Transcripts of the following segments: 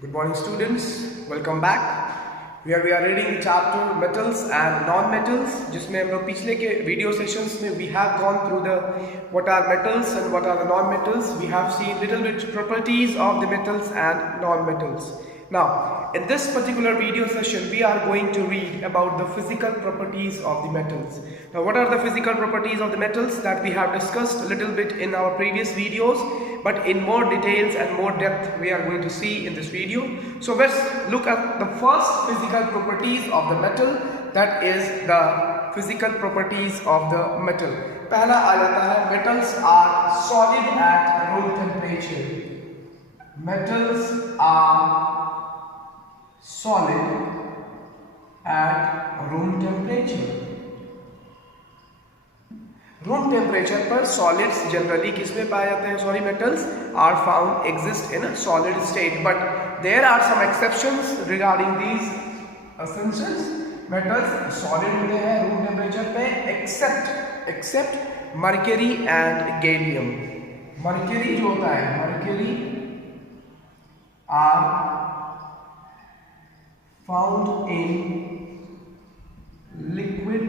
Good morning students, welcome back. We are reading the chapter metals and non-metals जिसमें हम लोग पिछले के video sessions में we have gone through the what are metals and what are the non-metals. We have seen little bit properties of the metals and non-metals. Now in this particular video session we are going to read about the physical properties of the metals. Now what are the physical properties of the metals that we have discussed a little bit in our previous videos, but in more details and more depth we are going to see in this video. So let's look at the first physical properties of the metal, that is the physical properties of the metal. पहला आ जाता है metals are solid at room temperature. Metals are solid at room temperature. Room temperature पर solids generally किस में पाए जाते हैं? Sorry, metals are found exist in a solid state, but there are some exceptions regarding these essentials. Metals solid होते हैं room temperature पे except mercury and gallium. Mercury जो होता है, mercury are found in liquid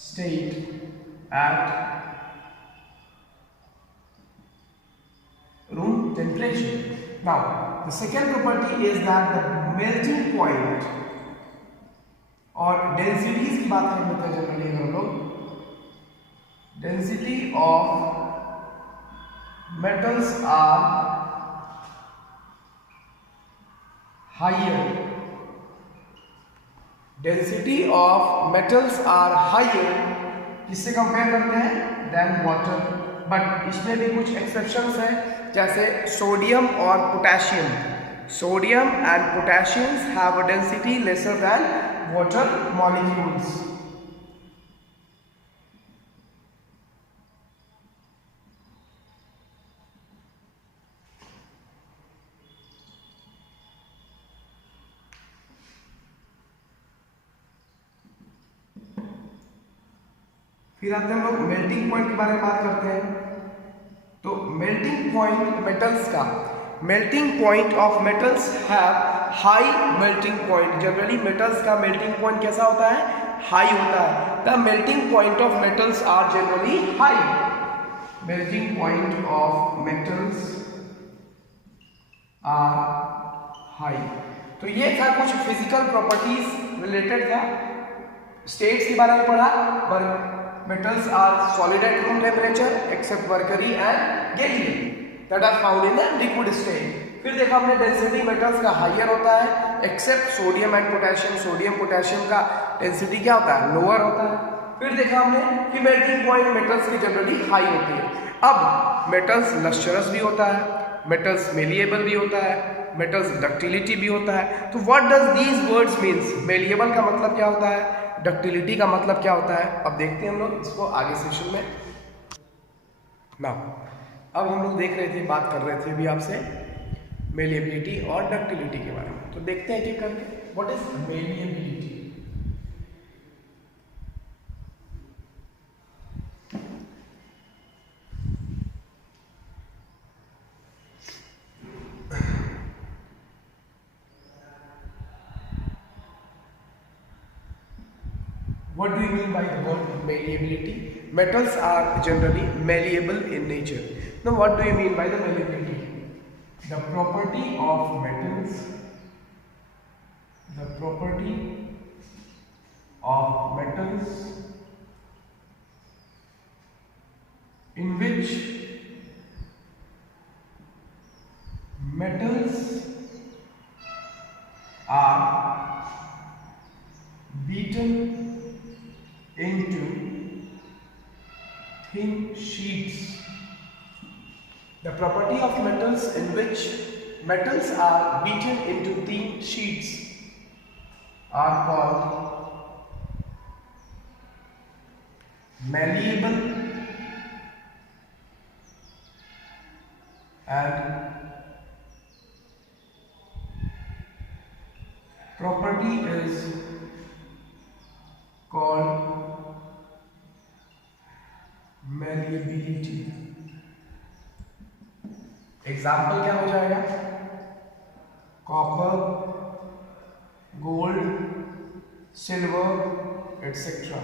state at room temperature. Now the second property is that the melting point और densities की बात करते हैं जनरली हम लोग. Density of metals are higher. Density of metals are higher, किससे कंपेयर करते हैं? Than water. बट इसमें भी कुछ एक्सेप्शंस हैं, जैसे सोडियम और potassium. Sodium and potassiums have a density lesser than water molecules. फिर आते हैं हम लोग मेल्टिंग पॉइंट के बारे में बात करते हैं. तो मेल्टिंग पॉइंट मेटल्स का, melting point of metals have high melting point. Generally metals का मेल्टिंग पॉइंट कैसा होता है? हाई होता है. The melting point of metals are generally high. Melting point of metals are high. तो ये था कुछ फिजिकल प्रॉपर्टीज रिलेटेड था. स्टेट्स के बारे में पढ़ा, पर metals are solid at room temperature except mercury and gallium that are found in the liquid state. फिर देखा हमने डेंसिटी मेटल्स का हायर होता है except sodium and potassium. Sodium potassium का डेंसिटी क्या होता है? लोअर होता है. फिर देखा हमने कि मेल्टिंग पॉइंट मेटल्स की जनरली हाई होती है. अब मेटल्स लस्चरस भी होता है, मेटल्स मेलिएबल भी होता है, मेटल्स डक्टिलिटी भी होता है. तो what does these words means? Malleable का मतलब क्या होता है? डक्टिलिटी का मतलब क्या होता है? अब देखते हैं हम लोग इसको आगे सेशन में. ना अब हम लोग देख रहे थे, बात कर रहे थे अभी आपसे मेलिएबिलिटी और डक्टिलिटी के बारे में. तो देखते हैं ठीक करके, what is malleability? What do you mean by the word malleability? Metals are generally malleable in nature. Now what do you mean by the malleability? The property of metals, the property of metals in which metals are beaten into thin sheets. The property of metals in which metals are beaten into thin sheets are called malleable and property is called malleability. Example क्या हो जाएगा? Copper, gold, silver etcetera.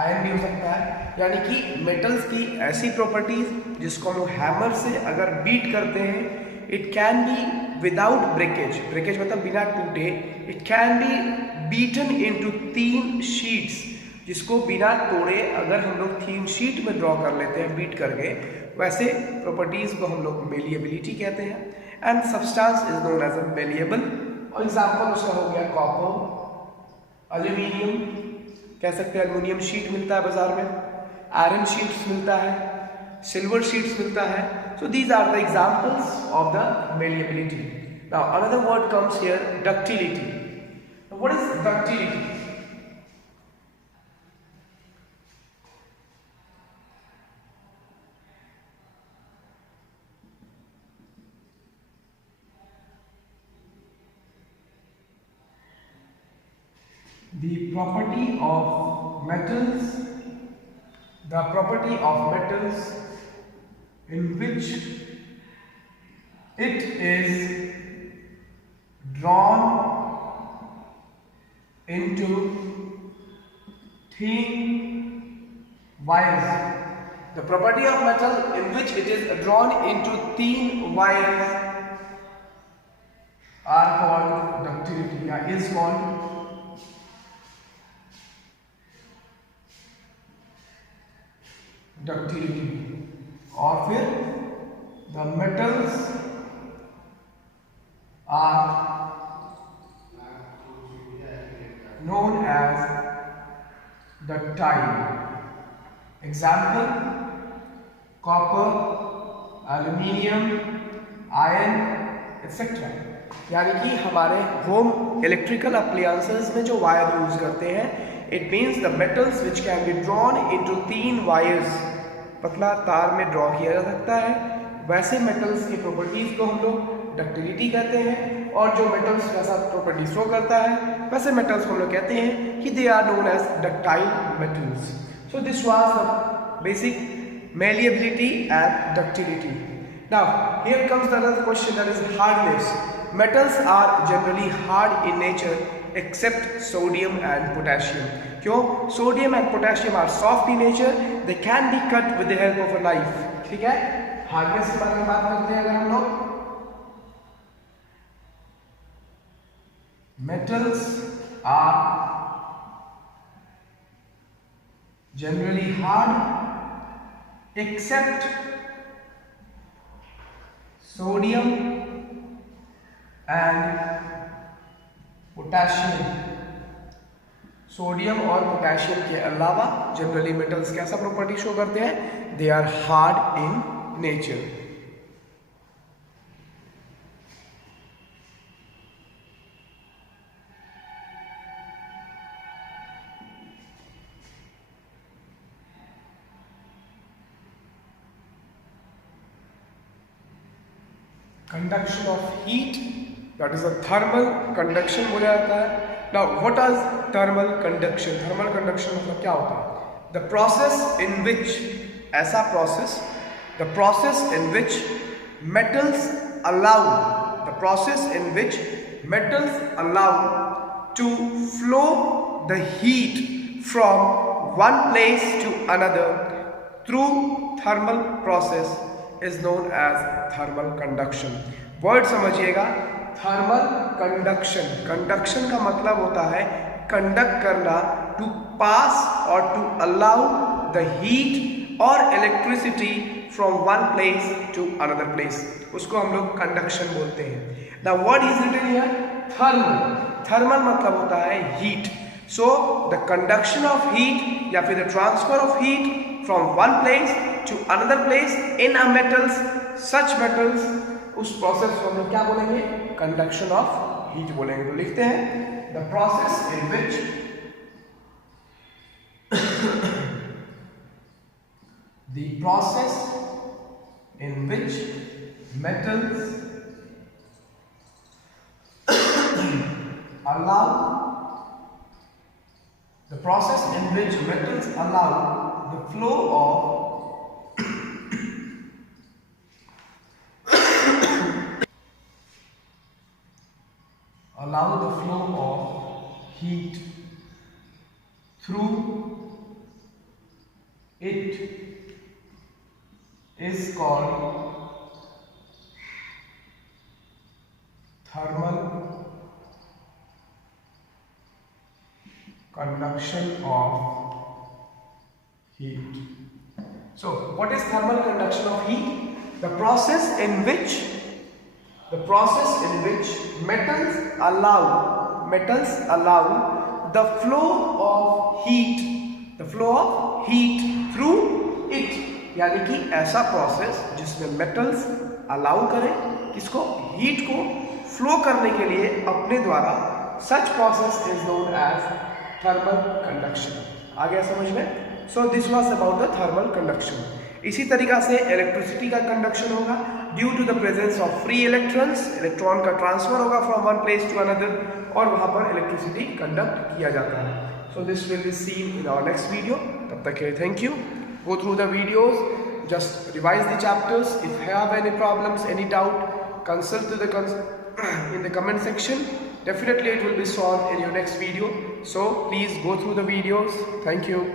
Iron भी हो सकता है। यानी कि मेटल्स की ऐसी प्रॉपर्टीज जिसको हम हैमर से अगर बीट करते हैं, it can be without breakage, breakage मतलब बिना टूटे, it can be beaten into 3 शीट्स, जिसको बिना तोड़े अगर हम लोग 3 शीट में ड्रॉ कर लेते हैं बीट करके, वैसे प्रॉपर्टीज को हम लोग मेलिएबिलिटी कहते हैं। And substance is known as a malleable. और एग्जाम्पल उसका हो गया कॉपर, एल्यूमिनियम, कह सकते हैं एल्यूमिनियम शीट मिलता है बाजार में, आयरन शीट्स मिलता है, सिल्वर शीट्स मिलता है। So these are the examples of the malleability. Now another word comes here, ductility. What is ductility? The property of metals, the property of metals in which it is drawn into thin wires. The property of metal in which it is drawn into thin wires are called ductility, is called ductility। और फिर the metals are known as ductile। Example, copper, aluminium, iron etc। यानी कि हमारे home electrical appliances में जो wire use करते हैं, it means the metals which can be drawn into 3 वायर्स, पतला तार में ड्रॉ किया जा सकता है, वैसे मेटल्स की प्रॉपर्टीज को हम लोग डक्टिलिटी कहते हैं। और जो मेटल्स वैसा प्रॉपर्टी शो करता है, वैसे मेटल्स को हम लोग कहते हैं कि they are known as ductile metals. So this was the basic malleability and ductility. Now here comes the other question, that is hardness. Metals are generally hard in nature except sodium and potassium. क्यों? Sodium and potassium are soft in nature. They can be cut with the help of a knife. ठीक है? हार्डनेस के बारे में बात करते हैं अगर हम लोग। Metals are generally hard except sodium and potassium। सोडियम और पोटेशियम के अलावा जनरली मेटल्स कैसा प्रॉपर्टी शो करते हैं? They are hard in nature. Conduction of heat, that is a thermal conduction बोला जाता है। Now what is thermal conduction? Thermal conduction मतलब क्या होता है? द प्रोसेस इन विच, ऐसा process, the process in which metals allow, the process in which metals allow to flow the heat from one place to another through thermal process is known as thermal conduction। Word समझिएगा, thermal conduction. Conduction का मतलब होता है conduct करना, to pass और to allow the heat और electricity from one place to another place, उसको हम लोग कंडक्शन बोलते हैं। The word is written here thermal. Thermal मतलब होता है heat. So the conduction of heat या फिर the transfer of heat from one place to another place in a metals, such metals, उस प्रोसेस को हम लोग क्या बोलेंगे? कंडक्शन ऑफ हीट बोलेंगे। तो लिखते हैं the process in which the process in which metals allow, the process in which metals allow the flow of the flow of heat through it is called thermal conduction of heat. So what is thermal conduction of heat? The process in which metals allow the flow of heat through it, यानी कि ऐसा प्रोसेस जिसमें metals allow करें किसको, हीट को फ्लो करने के लिए अपने द्वारा, such process is known as thermal conduction. आ गया समझ में? So this was about the thermal conduction. इसी तरीका से इलेक्ट्रिसिटी का कंडक्शन होगा due to the presence of free electrons, electron का ट्रांसफर होगा from one place to another और वहां पर इलेक्ट्रिसिटी कंडक्ट किया जाता है। So this will be seen in our next video. तब तक के लिए thank you. Go through the videos, just revise the chapters. If you have any problems, any doubt, consult in the comment section. Definitely it will be solved in your next video. So please go through the videos. Thank you.